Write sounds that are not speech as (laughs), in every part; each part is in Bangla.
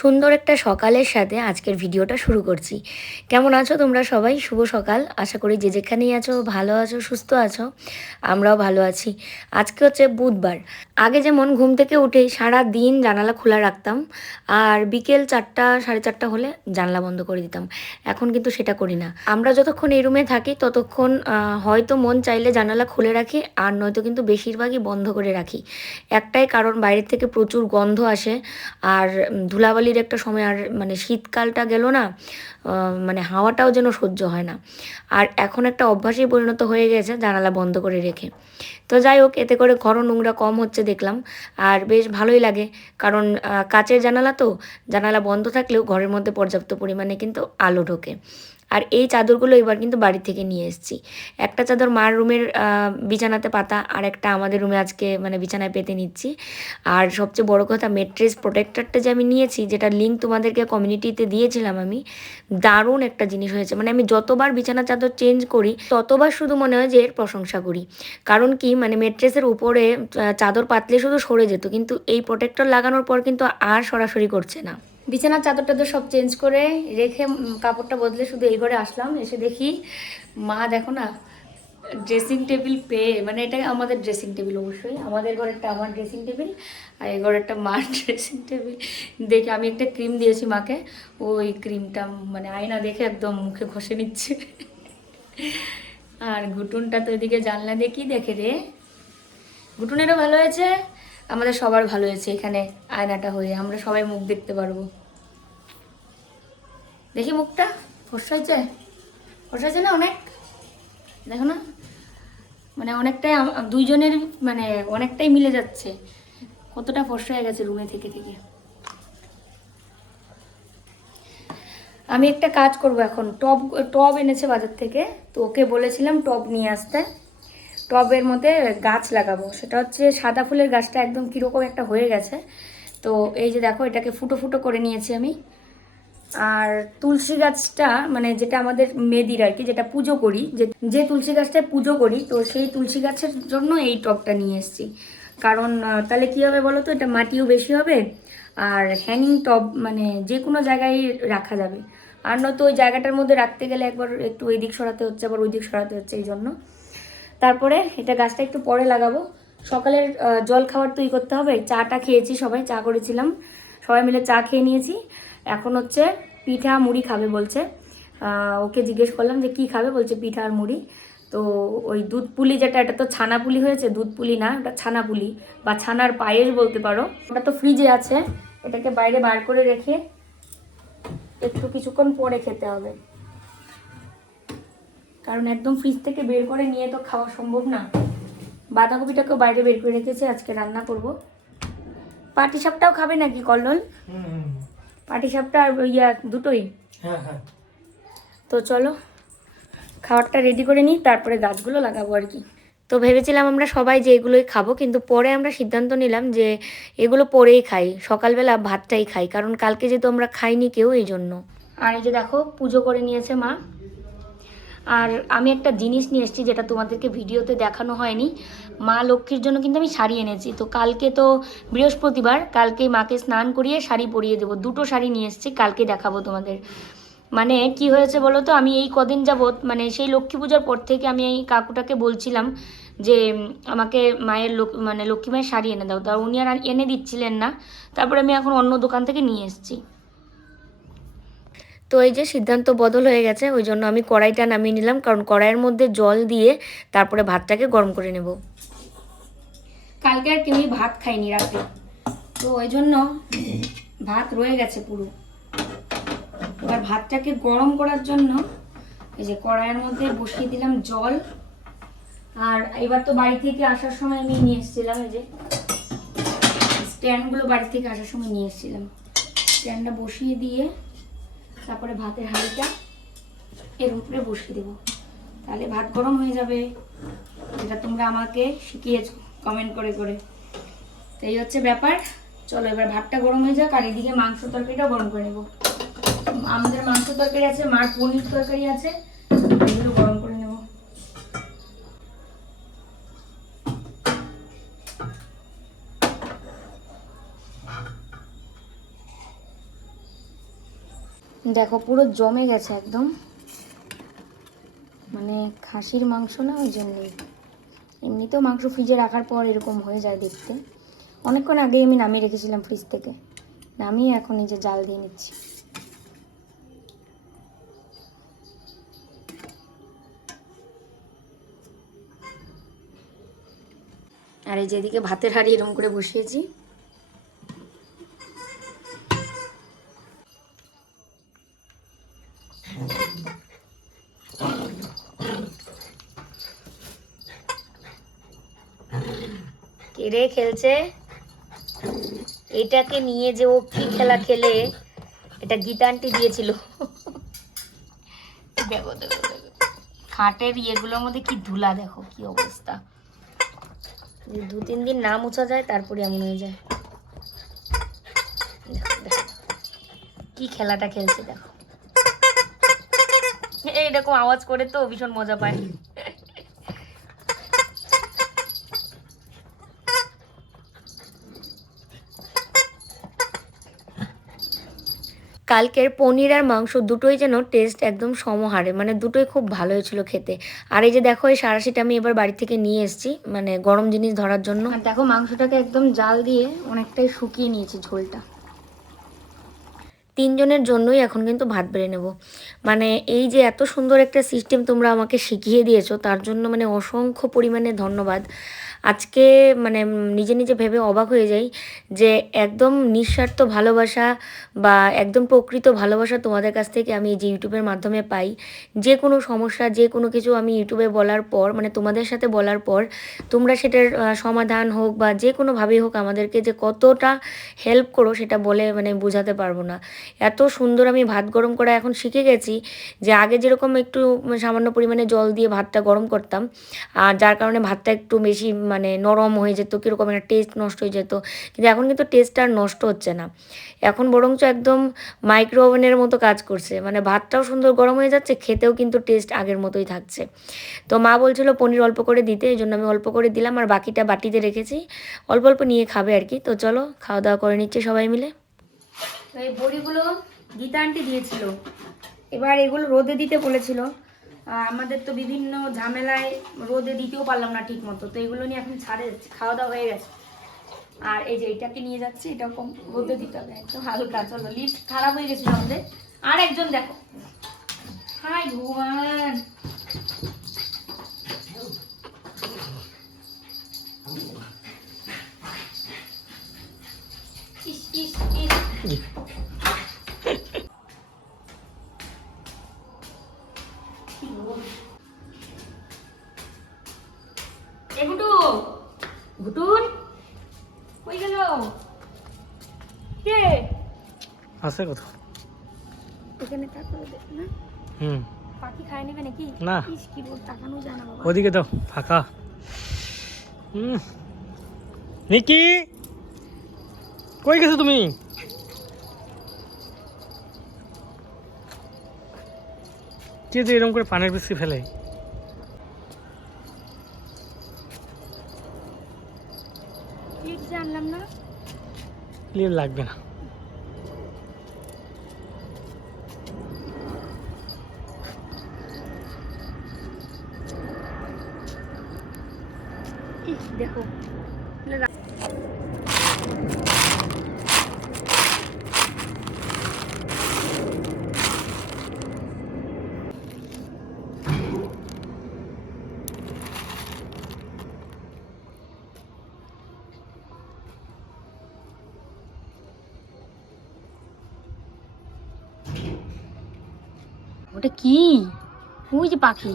সুন্দর একটা সকালের সাথে আজকের ভিডিওটা শুরু করছি। কেমন আছো তোমরা সবাই? শুভ সকাল। আশা করি যে যেখানেই আছো ভালো আছো সুস্থ আছো আমরাও ভালো আছি। আজকে হচ্ছে বুধবার। আগে যেমন ঘুম থেকে উঠেই সারা দিন জানালা খোলা রাখতাম আর বিকেল চারটা সাড়ে চারটা হলে জানলা বন্ধ করে দিতাম। এখন কিন্তু সেটা করি না। আমরা যতক্ষণ এই রুমে থাকি ততক্ষণ হয়তো মন চাইলে জানালা খুলে রাখি আর নয়তো কিন্তু বেশিরভাগই বন্ধ করে রাখি। একটাই কারণ বাইরের থেকে প্রচুর গন্ধ আসে আর ধুলাবালির একটা সময় আর মানে শীতকালটা গেল না আহ, মানে হাওয়াটাও যেন সহ্য হয় না। আর এখন একটা অভ্যাসেই পরিণত হয়ে গেছে জানালা বন্ধ করে রেখে। তো যাই হোক, এতে করে ঘরও নোংরা কম হচ্ছে দেখলাম। আর বেশ ভালোই লাগে, কারণ কাচের জানালা তো, জানালা বন্ধ থাকলেও ঘরের মধ্যে পর্যাপ্ত পরিমাণে কিন্তু আলো ঢোকে। আর এই চাদরগুলো এবার কিন্তু বাড়ি থেকে নিয়ে এসেছি। একটা চাদর মার রুমের বিছানাতে পাতা, আর একটা আমাদের রুমে আজকে মানে বিছানায় পেতে নিচ্ছি। আর সবচেয়ে বড় কথা মেট্রেস প্রোটেক্টরটা যে আমি নিয়েছি, যেটা লিঙ্ক তোমাদেরকে কমিউনিটিতে দিয়েছিলাম আমি, দারুণ একটা জিনিস হয়েছে। মানে আমি যতবার বিছানা চাদর চেঞ্জ করি, ততবার শুধু মনে হয় যে এর প্রশংসা করি। কারণ কি মানে মেট্রেসের উপরে চাদর পাতলে শুধু সরে যেত, কিন্তু এই প্রোটেক্টর লাগানোর পর কিন্তু আর সরাসরি করছে না। বিছানার চাদরটা তো সব চেঞ্জ করে রেখে কাপড়টা বদলে শুধু এই ঘরে আসলাম। এসে দেখি মা দেখো না ড্রেসিং টেবিল পেয়ে মানে এটা আমাদের ড্রেসিং টেবিল অবশ্যই। আমাদের ঘরেরটা আমার ড্রেসিং টেবিল আর এই ঘরেরটা মার (laughs) ড্রেসিং টেবিল দেখে আমি একটা ক্রিম দিয়েছি মাকে। ওই ক্রিমটা মানে আয়না দেখে একদম মুখে ঘষে নিচ্ছে। আর ঘুটুনটা তো এদিকে জানলা কি দেখে রে। ঘুটুনেরও ভালো হয়েছে? আমাদের সবার ভালো হয়েছে, এখানে আয়নাটা হয়ে, আমরা সবাই মুখ দেখতে পারব। দেখি মুখটা, ফর্সা হয়েছে? ফর্সা হয়েছে না অনেক? দেখো না মানে অনেকটাই দুইজনের মানে অনেকটাই মিলে যাচ্ছে। কতটা ফর্সা হয়ে গেছে রুমে থেকে থেকে। আমি একটা কাজ করব এখন, টব টব এনেছে বাজার থেকে, তো ওকে বলেছিলাম টব নিয়ে আসতে। টবের মধ্যে গাছ লাগাবো। সেটা হচ্ছে সাদা ফুলের গাছটা একদম কীরকম একটা হয়ে গেছে। তো এই যে দেখো, এটাকে ফুটো ফুটো করে নিয়েছি আমি। আর তুলসী গাছটা মানে যেটা আমাদের মেদির আর কি, যেটা পুজো করি, যে যে তুলসী গাছটায় পুজো করি, তো সেই তুলসী গাছের জন্য এই টবটা নিয়ে এসেছি। কারণ তাহলে কী হবে বলো তো? এটা মাটিও বেশি হবে আর হ্যাঙ্গিং টব মানে যে কোনো জায়গায় রাখা যাবে। আর নয়তো ওই জায়গাটার মধ্যে রাখতে গেলে একবার একটু ওই দিক সরাতে হচ্ছে, আবার ওই দিক সরাতে হচ্ছে এই জন্য। তারপরে এটা গাছটা একটু পরে লাগাবো। সকালের জল খাবার তৈরি করতে হবে। চাটা খেয়েছি সবাই, চা করেছিলাম। সবাই মিলে চা খেয়ে নিয়েছি। এখন হচ্ছে পিঠা মুড়ি খাবে বলছে। ওকে জিজ্ঞেস করলাম যে কি খাবে? বলছে পিঠা আর মুড়ি। তো ওই দুধ পুলি যেটা, এটা তো ছানা পুলি হয়েছে, দুধ পুলি না, ওটা ছানা পুলি বা ছানার পায়েস বলতে পারো। ওটা তো ফ্রিজে আছে। এটাকে বাইরে বার করে রেখে একটু কিছুক্ষণ পরে খেতে হবে। কারণ একদম ফ্রিজ থেকে বের করে নিয়ে তো খাওয়া সম্ভব না। বাঁধাকপিটাকেও বাইরে বের করে রেখেছি আজকে রান্না করব। পাটি সাপটাও খাবে নাকি কল্লোল? পাটি সাপটা আর ইয়া দুটোই? হ্যাঁ হ্যাঁ। তো চলো খাবারটা রেডি করে নিই তারপরে গাছগুলো লাগাবো আর কি। তো ভেবেছিলাম আমরা সবাই যে এগুলোই খাব কিন্তু পরে আমরা সিদ্ধান্ত নিলাম যে এগুলো পরেই খাই সকালবেলা ভাতটাই খাই কারণ কালকে যেহেতু আমরা খাইনি কেউ এই জন্য। আর এই যে দেখো পুজো করে নিয়েছে মা। আর আমি একটা জিনিস নিয়ে এসেছি যেটা তোমাদেরকে ভিডিওতে দেখানো হয়নি। মা লক্ষ্মীর জন্য কিন্তু আমি শাড়ি এনেছি। তো কালকে তো বৃহস্পতিবার কালকে মাকে স্নান করিয়ে শাড়ি পরিয়ে দেবো। দুটো শাড়ি নিয়ে এসেছি, কালকে দেখাবো তোমাদের। মানে কি হয়েছে বলো তো? আমি এই কদিন যাবৎ মানে সেই লক্ষ্মী পূজার পর থেকে আমি এই কাকুটাকে বলছিলাম যে, আমাকে মায়ের লোক মানে লক্ষ্মী মায়ের শাড়ি এনে দাও। তা উনি আর এনে দিচ্ছিলেন না। তারপরে আমি এখন অন্য দোকান থেকে নিয়ে এসেছি। তো এই যে সিদ্ধান্ত বদল হয়ে গেছে, ওই জন্য আমি কড়াইটা নামিয়ে নিলাম। কারণ কড়াইয়ের মধ্যে জল দিয়ে তারপরে ভাতটাকে গরম করে নেব। কালকে আর কেউই ভাত খাইনি রাতে। তো ওই জন্য ভাত রয়ে গেছে পুরো। এবার ভাতটাকে গরম করার জন্য এই যে কড়াইয়ের মধ্যে বসিয়ে দিলাম জল। আর এবার তো বাড়ি থেকে আসার সময় আমি নিয়ে এসেছিলাম এই যে স্ট্যান্ডগুলো বাড়ি থেকে আসার সময় নিয়ে এসেছিলাম। স্ট্যান্ডটা বসিয়ে দিয়ে তারপরে ভাতের হাঁড়িটা এর উপরে বসিয়ে দেবো। তাহলে ভাত গরম হয়ে যাবে। এটা তোমরা আমাকে শিখিয়েছো কমেন্ট করে করে। তো এই হচ্ছে ব্যাপার। চলো এবার ভাতটা গরম হয়ে যাক, আর এদিকে মাংস তরকারিটাও গরম করে নেব। আমাদের মাংস তরকারি আছে, মার পনির তরকারি আছে। দেখো, পুরো জমে গেছে একদম। মানে খাসির মাংস না, ওই জন্যই। এমনিতেও মাংস ফ্রিজে রাখার পর এরকম হয়ে যায় দেখতে। অনেকক্ষণ আগেই আমি নামিয়ে রেখেছিলাম ফ্রিজ থেকে। নামিয়ে এখন এই যে জাল দিয়ে নিচ্ছি। আর এই যেদিকে ভাতের হাঁড়ি এরকম করে বসিয়েছি। কেড়ে খেলছে। এটাকে নিয়ে যে ও কি খেলা খেলে এটা গীতান্টি দিয়েছিল। দেখো দেখো দেখো খাটের ইয়েগুলোর মধ্যে কি ধুলা দেখো কি অবস্থা। দু তিন দিন না মোছা যায় তারপরে এমন হয়ে যায়। কি খেলাটা খেলছে দেখো। এইরকম আওয়াজ করে তো ভীষণ মজা পায়। কালকের পনির আর মাংস দুটোই যেন টেস্ট একদম সমহারে মানে দুটোই খুব ভালো হয়েছিল খেতে। আর এই যে দেখো এই সারাশিটা আমি এবার বাড়ি থেকে নিয়ে এসেছি মানে গরম জিনিস ধরার জন্য। আর দেখো মাংসটাকে একদম জাল দিয়ে অনেকটাই শুকিয়ে নিয়েছি ঝোলটা। তিনজনের জন্যই এখন কিন্তু ভাত বেড়ে নেব। মানে এই যে এত সুন্দর একটা সিস্টেম তোমরা আমাকে শিখিয়ে দিয়েছ তার জন্য মানে অসংখ্য পরিমাণে ধন্যবাদ। আজকে মানে নিজে নিজে ভেবে অবাক হয়ে যাই যে একদম নিঃস্বার্থ ভালোবাসা বা একদম প্রকৃত ভালোবাসা তোমাদের কাছ থেকে আমি যে ইউটিউবের মাধ্যমে পাই। যে কোনো সমস্যা, যে কোনো কিছু আমি ইউটিউবে বলার পর মানে তোমাদের সাথে বলার পর, তোমরা সেটার সমাধান হোক বা যে কোনোভাবেই হোক আমাদেরকে যে কতটা হেল্প করো সেটা বলে মানে বোঝাতে পারব না। এত সুন্দর আমি ভাত গরম করা এখন শিখে গেছি যে আগে যেরকম একটু সামান্য পরিমাণে জল দিয়ে ভাতটা গরম করতাম, আর যার কারণে ভাতটা একটু বেশি মানে নরম হয়ে যেত, কীরকম একটা টেস্ট নষ্ট হয়ে যেত। কিন্তু এখন কিন্তু টেস্ট আর নষ্ট হচ্ছে না। এখন বরঞ্চ একদম মাইক্রো ওভেনের মতো কাজ করছে। মানে ভাতটাও সুন্দর গরম হয়ে যাচ্ছে, খেতেও কিন্তু টেস্ট আগের মতোই থাকছে। তো মা বলছিল, পনির অল্প করে দিতে, এই জন্য আমি অল্প করে দিলাম, আর বাকিটা বাটিতে রেখেছি। অল্প অল্প নিয়ে খাবে আর কি। তো চলো, খাওয়া দাওয়া করে নিচ্ছে সবাই মিলে। এই বড়িগুলো গীতা আন্টি দিয়েছিল। এবার এগুলো রোদে দিতে বলেছিল। আমাদের তো বিভিন্ন ঝামেলায় রোদে দিতেও পারলাম না ঠিক মতো তো এগুলো নিয়ে এখন ছাড়ে যাচ্ছে খাওয়া দাওয়া হয়ে গেছে। আর এই যে এটাকে নিয়ে যাচ্ছে এটা কম রোদে দিতে হবে, একদম হালকা, চলো লিফট খারাপ হয়ে গেছিল আমাদের। আর একজন দেখো। হাই ভগবান! ইস ইস ইস। আছে কোথাও? এখানে তাকানো না? হুম। পাখি খায় নেবে নাকি? না। কি বল তাকানো যায় বাবা। ওদিকে দাও ফাঁকা। হুম। নিকি! কই গেছো তুমি? কে যে এরকম করে পানের বিস্কি ফেলে? জানলাম না? লাগবে না ইস দেখো। ওটা কি? ওই যে পাখি।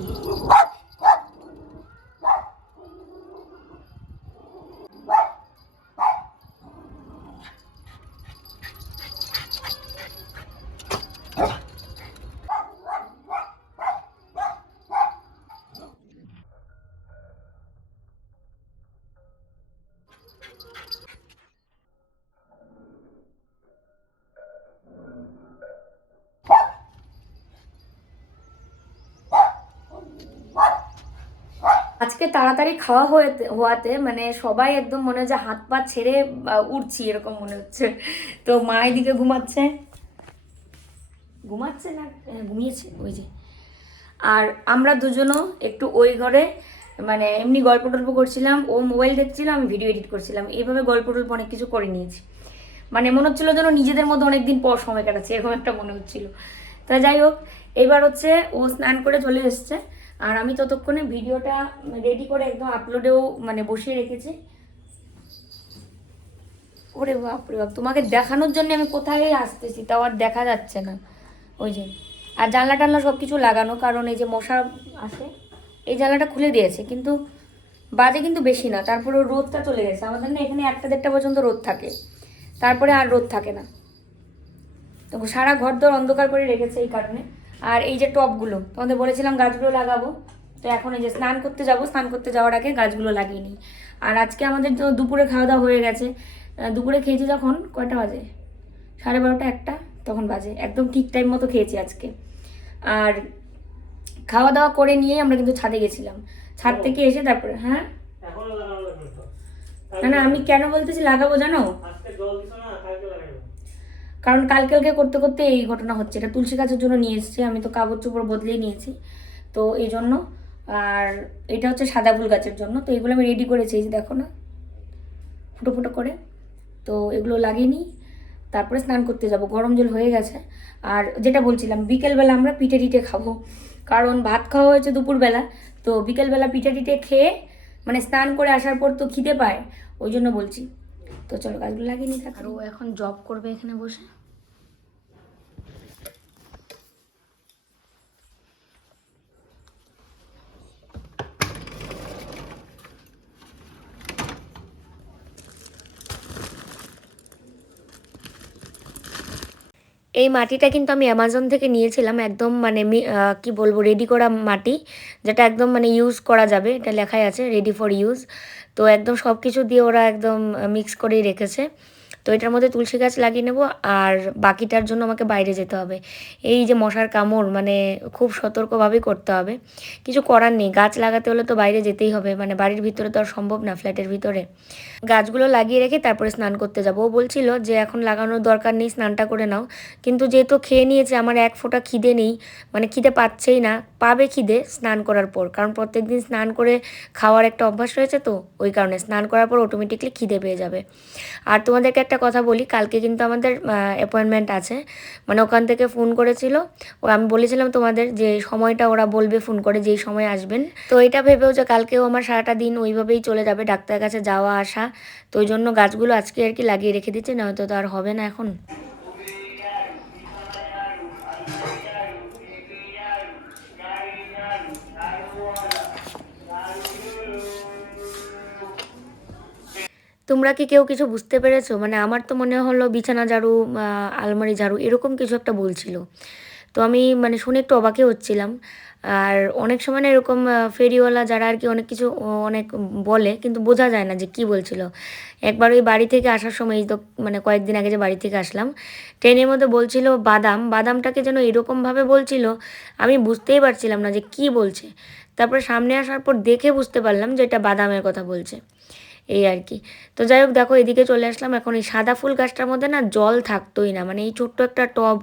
আজকে তাড়াতাড়ি খাওয়া হয়েতে হওয়াতে মানে সবাই একদম মনে হচ্ছে হাত পা ছেড়ে উঠছি এরকম মনে হচ্ছে। তো মা এদিকে ঘুমাচ্ছে। ঘুমাচ্ছে না? হ্যাঁ, ঘুমিয়েছে ওই যে। আর আমরা দুজনও একটু ওই ঘরে মানে এমনি গল্প টল্প করছিলাম। ও মোবাইল দেখছিল আমি ভিডিও এডিট করছিলাম। এইভাবে গল্প টল্প অনেক কিছু করে নিয়েছি। মানে মনে হচ্ছিল যেন নিজেদের মধ্যে অনেকদিন পর সময় কাটাচ্ছে এরকম একটা মনে হচ্ছিল। তা যাই হোক এবার হচ্ছে ও স্নান করে চলে এসছে। আর আমি ততক্ষণে ভিডিওটা রেডি করে একদম আপলোডেও মানে বসিয়ে রেখেছি। ওরে বাপ রে বাপ, তোমাকে দেখানোর জন্য আমি কোথায় আসতেছি? তাও আর দেখা যাচ্ছে না। ওই যে, আর জানলা টানলা সব কিছু লাগানো, কারণ এই যে মশা আসে, এই জানলাটা খুলে দিয়েছে, কিন্তু বাজে কিন্তু বেশি না। তারপরে রোদটা চলে গেছে। আমাদের না এখানে একটা দেড়টা পর্যন্ত রোদ থাকে। তারপরে আর রোদ থাকে না। তো সারা ঘর দর অন্ধকার করে রেখেছে এই কারণে। আর এই যে টবগুলো তোমাদের বলেছিলাম গাছগুলো লাগাবো। তো এখন এই যে স্নান করতে যাব স্নান করতে যাওয়ার আগে গাছগুলো লাগিয়ে নিই। আর আজকে আমাদের তো দুপুরে খাওয়া দাওয়া হয়ে গেছে। দুপুরে খেয়েছি যখন কয়টা বাজে? সাড়ে বারোটা একটা তখন বাজে। একদম ঠিক টাইম মতো খেয়েছি আজকে। আর খাওয়া দাওয়া করে নিয়ে আমরা কিন্তু ছাদে গেছিলাম। ছাদ থেকে এসে তারপরে হ্যাঁ? না না আমি কেন বলতেছি লাগাবো জানো আজকে জল দিছো না কালকে লাগাবো কারণ কালকে করতে করতে এই ঘটনা হচ্ছে। এটা তুলসী গাছের জন্য নিয়ে এসেছি, আমি তো কাপড় চোপড় বদলেই নিয়েছি। তো এই জন্য, আর এটা হচ্ছে সাদা ফুল গাছের জন্য। তো এগুলো আমি রেডি করেছি, এই দেখো না, ফুটো ফুটো করে। তো এগুলো লাগিয়ে তারপরে স্নান করতে যাব। গরম জল হয়ে গেছে। আর যেটা বলছিলাম, বিকেলবেলা আমরা পিঠে টিটে খাব। কারণ ভাত খাওয়া হয়েছে দুপুরবেলা, তো বিকেলবেলা পিঠে টিটে খেয়ে মানে স্নান করে আসার পর তো খিদে পায়, ওই জন্য বলছি। তো চলো গাছগুলো লাগিয়ে নিই আর ও এখন জব করবে এখানে বসে? এই মাটিটা কিন্তু আমি অ্যামাজন থেকে নিয়েছিলাম, একদম মানে কি বলব রেডি করা মাটি, যেটা একদম মানে ইউজ করা যাবে, এটা লেখাই আছে রেডি ফর ইউজ তো একদম সব কিছু দিয়ে ওরা একদম মিক্স করেই রেখেছে। তো এটার মধ্যে তুলসী গাছ লাগিয়ে নেব আর বাকিটার জন্য আমাকে বাইরে যেতে হবে। এই যে মশার কামড় মানে খুব সতর্কভাবেই করতে হবে। কিছু করার নেই, গাছ লাগাতে হলে তো বাইরে যেতেই হবে মানে বাড়ির ভিতরে তো আর সম্ভব না ফ্ল্যাটের ভিতরে। গাছগুলো লাগিয়ে রেখে তারপরে স্নান করতে যাব। ও বলছিল যে এখন লাগানোর দরকার নেই, স্নানটা করে নাও। কিন্তু যেহেতু খেয়ে নিয়েছে, আমার এক ফোঁটা খিদে নেই মানে খিদে পাচ্ছেই না, পাবে খিদে স্নান করার পর। কারণ প্রত্যেক দিন স্নান করে খাওয়ার একটা অভ্যাস রয়েছে তো, ওই কারণে। স্নান করার পর অটোমেটিকলি খিদে পেয়ে যাবে। আর তোমাদেরকে একটা কথা বলি, কালকে কিন্তু আমাদের অ্যাপয়েন্টমেন্ট আছে। মানে ওখান থেকে ফোন করেছিল। ও, আমি বলেছিলাম তোমাদের যে সময়টা ওরা বলবে ফোন করে, যেই সময় আসবেন। তো এটা ভেবেও যে কালকেও আমার সারাটা দিন ওইভাবেই চলে যাবে, ডাক্তারের কাছে যাওয়া আসা। তো ওই জন্য গাছগুলো আজকে আর কি লাগিয়ে রেখে দিচ্ছে না হয়তো তো আর হবে না এখন। তোমরা কি কেউ কিছু বুঝতে পেরেছ? মানে আমার তো মনে হলো বিছানা ঝাড়ু আলমারি ঝাড়ু, এরকম কিছু একটা বলছিল। তো আমি মানে শুনে একটু অবাকে হচ্ছিলাম। আর অনেক সময় না এরকম ফেরিওয়ালা যারা আর কি অনেক কিছু অনেক বলে, কিন্তু বোঝা যায় না যে কি বলছিল। একবার ওই বাড়ি থেকে আসার সময় তো মানে কয়েকদিন আগে যে বাড়ি থেকে আসলাম, ট্রেনের মধ্যে বলছিল বাদাম, বাদামটাকে যেন এরকমভাবে বলছিল, আমি বুঝতেই পারছিলাম না যে কি বলছে। তারপরে সামনে আসার পর দেখে বুঝতে পারলাম যে এটা বাদামের কথা বলছে। এই আর কি। তো যাই হোক, দেখো এদিকে চলে আসলাম। এখন এই সাদা ফুল গাছটার মধ্যে না জল থাকতোই না। মানে এই ছোট্ট একটা টব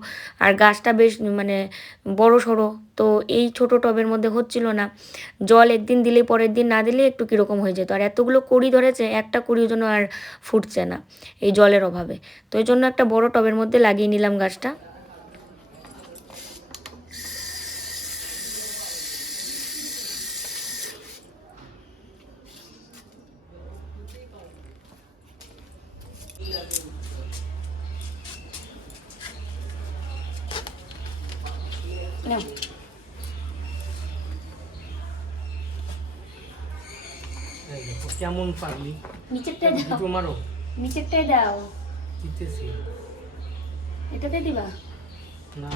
আর গাছটা বেশ মানে বড় সড়ো। তো এই ছোট টবের মধ্যে হচ্ছিল না। জল একদিন দিলে পরের দিন না দিলে একটু কীরকম হয়ে যেত। আর এতগুলো কুড়ি ধরেছে, একটা কুড়ির জন্য আর ফুটছে না এই জলের অভাবে। তো এই জন্য একটা বড় টবের মধ্যে লাগিয়ে নিলাম গাছটা নাও এই দেখো, কেমন পারলি। নিচেরটাই দাও। দুটো মারো। নিচেরটাই দাও। দিতেছি। এটাতে দিবা? না।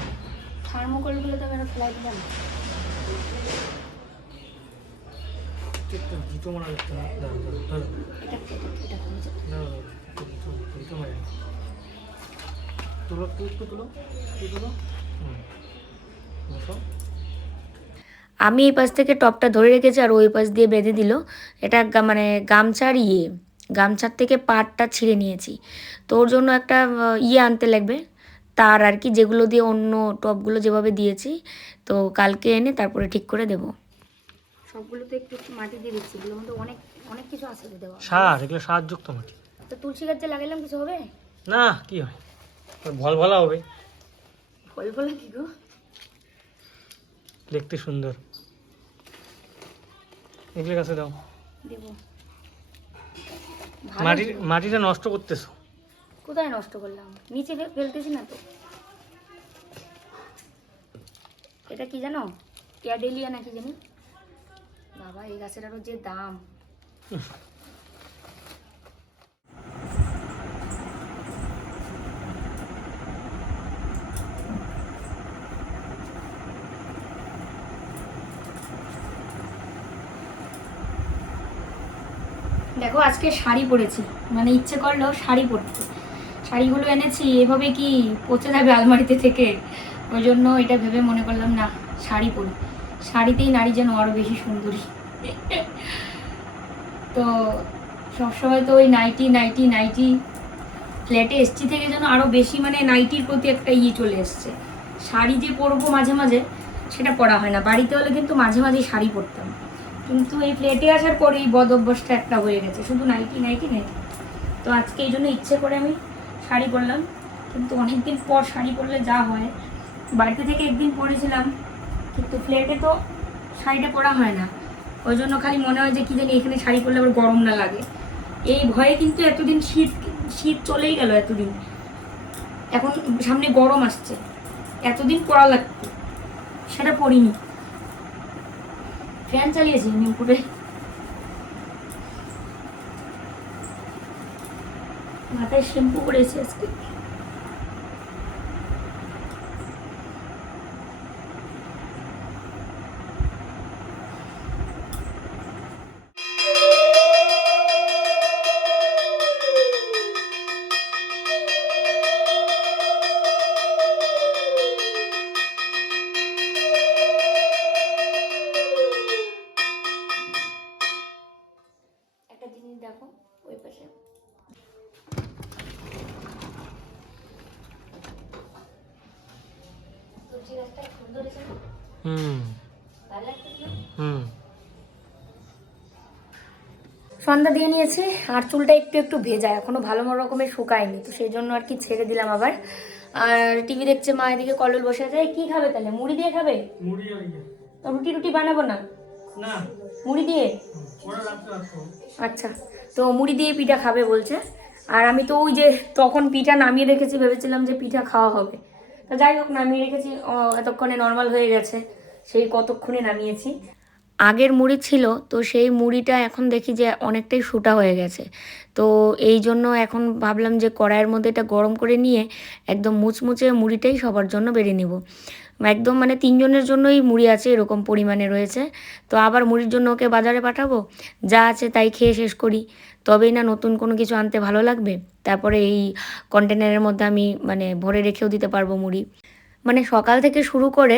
থার্মোকলগুলো তো বেরো ফেলাই দিবা না। একটা দুটো মারা না। এটা এটা দাঁড়াও, দুটো, দুটো মারে। তুলো তুলো তুলো তুলো তুলো। হুম। বসো। আমি এই পাশ থেকে টপটা ধরে রেখেছি আর ওই পাশ দিয়ে বেঁধে দিল। এটা মানে গামছার ইয়ে গামছার থেকে পাটটা ছিঁড়ে নিয়েছি। তো ওর জন্য একটা ইয়ে আনতে লাগবে। তার আর কি যেগুলো দিয়ে অন্য টপগুলো যেভাবে দিয়েছি। তো কালকে এনে তারপরে ঠিক করে দেব। সবগুলোতে একটু একটু মাটি দিয়ে দিচ্ছি। এগুলোর মধ্যে অনেক অনেক কিছু আছে দেওয়া। সার এগুলো সারযুক্ত মাটি। তো তুলসী গাছ যে লাগাইলাম কিছু হবে? না কি হয় ভল ভলা হবে। কি গো? দেখতে সুন্দর। এগুলো কাছে দাও। দেবো। মাটি মাটিটা নষ্ট করতেছো। কোথায় নষ্ট করলাম? নিচে ফেলতেছি না তো। এটা কি জানো? ক্যাডেলিয়া নাকি জানি? বাবা এই গাছের আরও যে দাম। দেখো, আজকে শাড়ি পরেছি। মানে ইচ্ছে করল শাড়ি পরতে। শাড়িগুলো এনেছি, এভাবে কি পচে যাবে আলমারিতে থেকে? ওই জন্য এটা ভেবে মনে করলাম, না, শাড়ি পরি। শাড়িতেই নারী যেন আরও বেশি সুন্দরী। তো, সবসময় তো ওই নাইটি নাইটি নাইটি ফ্ল্যাটে এসছি থেকে যেন আরও বেশি মানে নাইটির প্রতি একটা ইয়ে চলে এসছে। শাড়ি যে পরবো মাঝে মাঝে, সেটা পরা হয় না। বাড়িতে হলে কিন্তু মাঝে মাঝে শাড়ি পরতাম। কিন্তু এই ফ্ল্যাটে আসার পরে এই বদ অভ্যাসটা একটা হয়ে গেছে। শুধু নাইটি নাইটি নাইটি তো আজকে এই জন্য ইচ্ছে করে আমি শাড়ি পরলাম। কিন্তু অনেকদিন পর শাড়ি পরলে যা হয়। বাড়িতে থেকে একদিন পরেছিলাম, কিন্তু ফ্ল্যাটে তো শাড়িটা পরা হয় না। ওই জন্য খালি মনে হয় যে কি জানি এখানে শাড়ি পরলে আবার গরম না লাগে। এই ভয়ে কিন্তু এতদিন শীত শীত চলেই গেল এতদিন। এখন সামনে গরম আসছে। এতদিন পরা লাগতো। সেটা পরিনি। ফ্যান চালিয়েছি আমি উপরে মাথায় শ্যাম্পু করেছি আজকে। সন্ধ্যা দিয়ে নিয়েছি আর চুলটা একটু একটু ভেজা এখনও ভালো রকমের শুকায়নি তো সেই জন্য আর কি ছেড়ে দিলাম আবার। আর টিভি দেখছে মা এদিকে কলল বসে আছে। কি খাবে তাহলে? মুড়ি দিয়ে খাবে? রুটি রুটি বানাবো না? না। মুড়ি দিয়ে? আচ্ছা তো মুড়ি দিয়ে পিঠা খাবে বলছে। আর আমি তো ওই যে তখন পিঠা নামিয়ে রেখেছি ভেবেছিলাম যে পিঠা খাওয়া হবে। তো যাই হোক নামিয়ে রেখেছি এতক্ষণে নর্মাল হয়ে গেছে সেই কতক্ষণে নামিয়েছি। আগের মুড়ি ছিল, তো সেই মুড়িটা এখন দেখি যে অনেকটাই শুটা হয়ে গেছে। তো এই জন্য এখন ভাবলাম যে কড়াইয়ের মধ্যে এটা গরম করে নিয়ে একদম মুচমুচে মুড়িটাই সবার জন্য বেড়ে নিব। একদম মানে তিনজনের জন্যই মুড়ি আছে এরকম পরিমাণে রয়েছে। তো আবার মুড়ির জন্য ওকে বাজারে পাঠাবো, যা আছে তাই খেয়ে শেষ করি। তবেই না নতুন কোনো কিছু আনতে ভালো লাগবে। তারপরে এই কন্টেনারের মধ্যে আমি মানে ভরে রেখেও দিতে পারব মুড়ি। মানে সকাল থেকে শুরু করে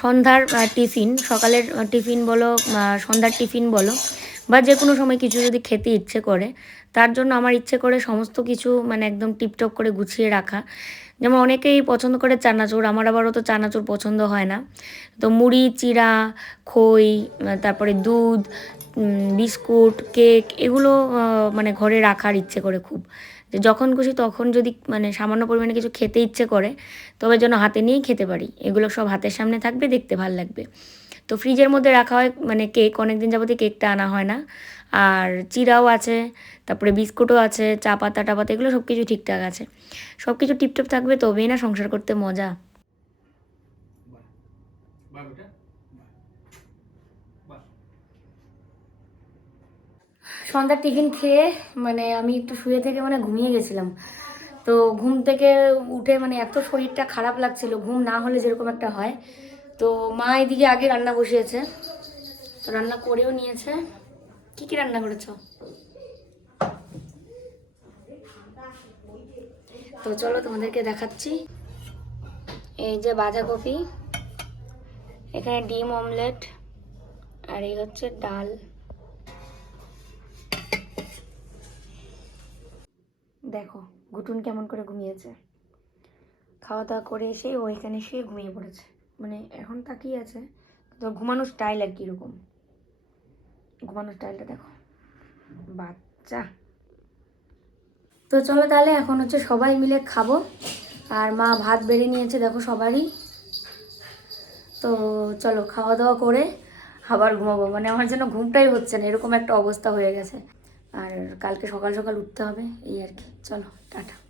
সন্ধ্যার টিফিন, সকালের টিফিন বলো সন্ধ্যার টিফিন বলো, বা যে কোনো সময় কিছু যদি খেতে ইচ্ছে করে, তার জন্য আমার ইচ্ছে করে সমস্ত কিছু মানে একদম টিপটপ করে গুছিয়ে রাখা। যেমন অনেকেই পছন্দ করে চানাচুর, আমার আবারও তো চানাচুর পছন্দ হয় না। তো মুড়ি চিরা খই তারপরে দুধ বিস্কুট, কেক, এগুলো মানে ঘরে রাখার ইচ্ছে করে খুব। যে যখন খুশি তখন যদি মানে সামান্য পরিমাণে কিছু খেতে ইচ্ছে করে, তবে যেন হাতে নিয়েই খেতে পারি। এগুলো সব হাতের সামনে থাকবে, দেখতে ভালো লাগবে। তো ফ্রিজের মধ্যে রাখা হয় মানে কেক অনেক দিন যাবতীয় কেকটা আনা হয় না। আর চিরাও আছে, তারপরে বিস্কুটও আছে, চা পাতা, টাপাতা, এগুলো সব কিছু ঠিকঠাক আছে। সব কিছু টিপটপ থাকবে, তবেই না সংসার করতে মজা। সন্ধ্যার টিফিন খেয়ে মানে আমি একটু শুয়ে থেকে মানে ঘুমিয়ে গেছিলাম। তো ঘুম থেকে উঠে মানে এত শরীরটা খারাপ লাগছিল, ঘুম না হলে যেরকম একটা হয়। তো মা এদিকে আগে রান্না বসিয়েছে। তো রান্না করেও নিয়েছে। কি কি রান্না করেছ? তো চলো তোমাদেরকে দেখাচ্ছি। এই যে বাঁধাকপি এখানে ডিম অমলেট, আর এই হচ্ছে ডাল। দেখো ঘুটুন কেমন করে ঘুমিয়েছে। খাওয়া দাওয়া করে এসে ও এখানে শুয়ে ঘুমিয়ে পড়েছে। মানে এখন তাকিয়ে আছে, তো ঘুমানোর স্টাইল আর কীরকম? ঘুমানোর স্টাইলটা দেখো। বাচ্চা। তো চলো তাহলে এখন হচ্ছে সবাই মিলে খাব। আর মা ভাত বেড়ে নিয়েছে, দেখো সবারই। তো চলো খাওয়া দাওয়া করে আবার ঘুমাবো। মানে আমার যেন ঘুমটাই হচ্ছে না, এরকম একটা অবস্থা হয়ে গেছে। আর কালকে সকাল সকাল উঠতে হবে এই আর কি। চলো টাটা।